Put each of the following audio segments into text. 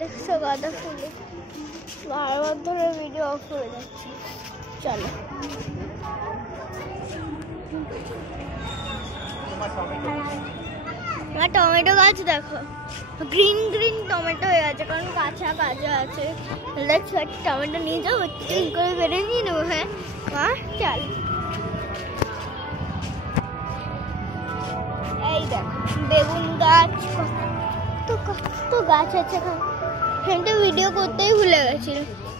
দেখছো গাঁদা ফুল বারবার ধরে ভিডিও অফ করে যাচ্ছে। চলো আমার টমেটো গাছ দেখো, গ্রিন গ্রিন টমেটো হয়ে গেছে, কারণ কাঁচা কাঁচা আছে। দেখছো একটা টমেটো নিয়ে যাবো, ঠিক করে বেড়ে নিয়ে নেবো। হ্যাঁ মা চল। এই দেখো বেগুন গাছ, কত গাছ আছে এখানে। সেটা ভিডিও করতেই ভুলে গেছিল।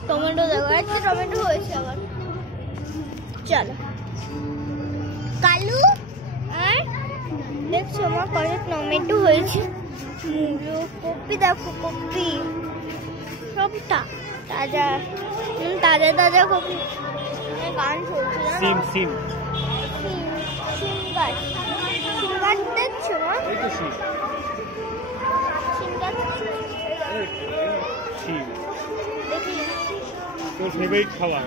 টমেটো দেখো, একটা টমেটো হয়েছে আবার। চলো কালু, আর দেখছো আমার কত টমেটো হয়েছে। কপি দেখো, কপি সবটা তাজা তাজা তাজা কপি। গান চলছে না, সিম সিম সিম গাছ, সিম গাছ দেখছো না? সিম গাছ দেখি তোর ফেভারিট খাবার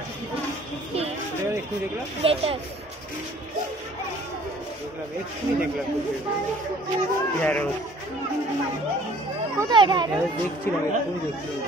কি? একটু দেখলাম যেটা এক্ষুনি দেখলাম ঢেঁড়স। কোথায় ঢেঁড়স? দেখছিলাম এক্ষুনি দেখছিলাম।